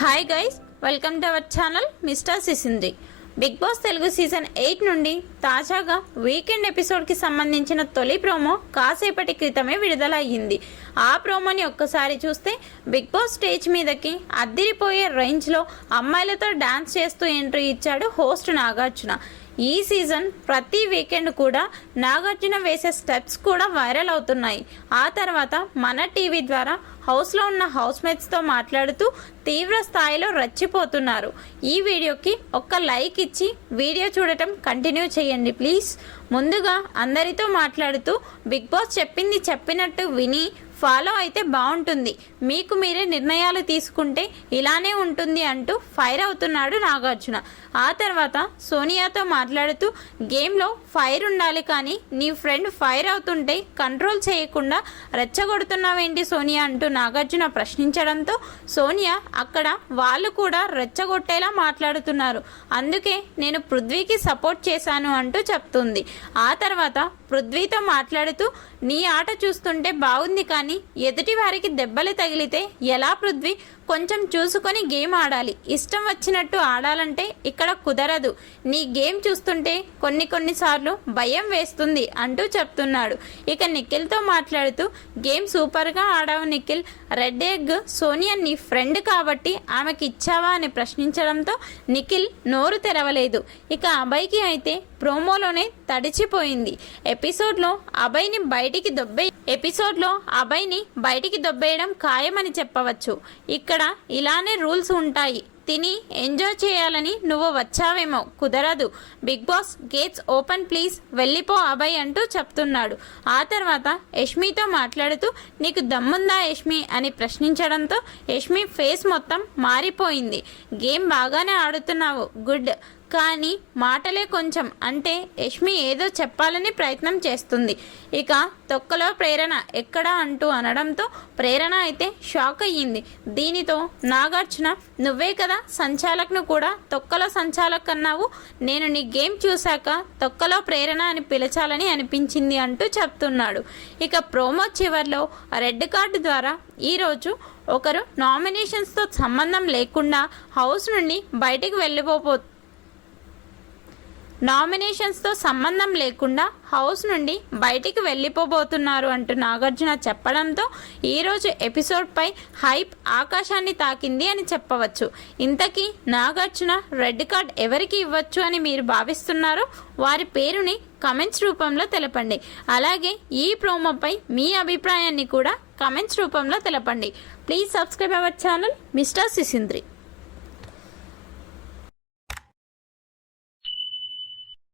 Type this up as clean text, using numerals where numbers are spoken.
Hi guys, welcome to our channel mister Sisindri. Bigg Boss Telugu season 8 నుండి తాజాగా weekend ఎపిసోడ్కి సంబంధించిన తొలి ప్రోమో కాసేపటి క్రితమే విడుదల అయ్యింది. ఆ ప్రోమోని ఒక్కసారి చూస్తే బిగ్ బాస్ స్టేజ్ మీదకి అద్దిరిపోయే రేంజ్లో అమ్మాయిలతో డాన్స్ చేస్తూ ఎంట్రీ ఇచ్చాడు హోస్ట్ నాగార్జున. ఈ సీజన్ ప్రతి వీకెండ్ కూడా నాగార్జున వేసే స్టెప్స్ కూడా వైరల్ అవుతున్నాయి. ఆ తర్వాత మన టీవీ ద్వారా హౌస్లో ఉన్న హౌస్మేట్స్తో మాట్లాడుతూ తీవ్ర స్థాయిలో రెచ్చిపోతున్నారు. ఈ వీడియోకి ఒక్క లైక్ ఇచ్చి వీడియో చూడటం కంటిన్యూ చేయండి ప్లీజ్. ముందుగా అందరితో మాట్లాడుతూ బిగ్ బాస్ చెప్పింది చెప్పినట్టు విని ఫాలో అయితే బాగుంటుంది, మీకు మీరే నిర్ణయాలు తీసుకుంటే ఇలానే ఉంటుంది అంటూ ఫైర్ అవుతున్నాడు నాగార్జున. ఆ తర్వాత సోనియాతో మాట్లాడుతూ గేమ్లో ఫైర్ ఉండాలి, కానీ నీ ఫ్రెండ్ ఫైర్ అవుతుంటే కంట్రోల్ చేయకుండా రెచ్చగొడుతున్నావేంటి సోనియా అంటూ నాగార్జున ప్రశ్నించడంతో సోనియా అక్కడ వాళ్ళు కూడా రెచ్చగొట్టేలా మాట్లాడుతున్నారు, అందుకే నేను పృథ్వీకి సపోర్ట్ చేశాను అంటూ చెప్తుంది. ఆ తర్వాత పృథ్వీతో మాట్లాడుతూ నీ ఆట చూస్తుంటే బాగుంది, కానీ ఎదుటి వారికి దెబ్బలు తగిలితే ఎలా పృథ్వీ, కొంచెం చూసుకొని గేమ్ ఆడాలి, ఇష్టం వచ్చినట్టు ఆడాలంటే ఇక్కడ కుదరదు, నీ గేమ్ చూస్తుంటే కొన్నిసార్లు భయం వేస్తుంది అంటూ చెప్తున్నాడు. ఇక నిఖిల్తో మాట్లాడుతూ గేమ్ సూపర్గా ఆడావు నిఖిల్, రెడ్ ఎగ్ సోనియా నీ ఫ్రెండ్ కాబట్టి ఆమెకి ఇచ్చావా అని ప్రశ్నించడంతో నిఖిల్ నోరు తెరవలేదు. ఇక అభయ్కి అయితే ప్రోమోలోనే తడిచిపోయింది. ఎపిసోడ్లో అభయ్ని బయటికి దొబ్బేయడం ఖాయమని చెప్పవచ్చు. ఇక్కడ ఇలానే రూల్స్ ఉంటాయి, తిని ఎంజాయ్ చేయాలని నువ్వు వచ్చావేమో, కుదరదు, Bigg Boss gates open please, వెళ్ళిపో అభయ్ అంటూ చెప్తున్నాడు. ఆ తర్వాత యష్మితో మాట్లాడుతూ నీకు దమ్ముందా యష్మి అని ప్రశ్నించడంతో యష్మి ఫేస్ మొత్తం మారిపోయింది. గేమ్ బాగానే ఆడుతున్నావు, గుడ్, కానీ మాటలే కొంచెం, అంటే యష్మి ఏదో చెప్పాలని ప్రయత్నం చేస్తుంది. ఇక తొక్కలో ప్రేరణ ఎక్కడా అంటూ అనడంతో ప్రేరణ అయితే షాక్ అయ్యింది. దీనితో నాగార్జున నువ్వే కదా సంచాలక్ను కూడా తొక్కలో సంచాలక్ అన్నావు, నేను నీ గేమ్ చూశాక తొక్కలో ప్రేరణ అని పిలచాలని అనిపించింది అంటూ చెప్తున్నాడు. ఇక ప్రోమో చివర్లో రెడ్ కార్డు ద్వారా ఈరోజు ఒకరు నామినేషన్స్తో సంబంధం లేకుండా హౌస్ నుండి బయటికి వెళ్ళిపోబోతున్నారు అంటూ నాగార్జున చెప్పడంతో ఈరోజు ఎపిసోడ్పై హైప్ ఆకాశాన్ని తాకింది అని చెప్పవచ్చు. ఇంతకీ నాగార్జున రెడ్ కార్డ్ ఎవరికి ఇవ్వచ్చు అని మీరు భావిస్తున్నారో వారి పేరుని కమెంట్స్ రూపంలో తెలపండి. అలాగే ఈ ప్రోమోపై మీ అభిప్రాయాన్ని కూడా కమెంట్స్ రూపంలో తెలపండి. Please subscribe our channel mister సిసింద్రి.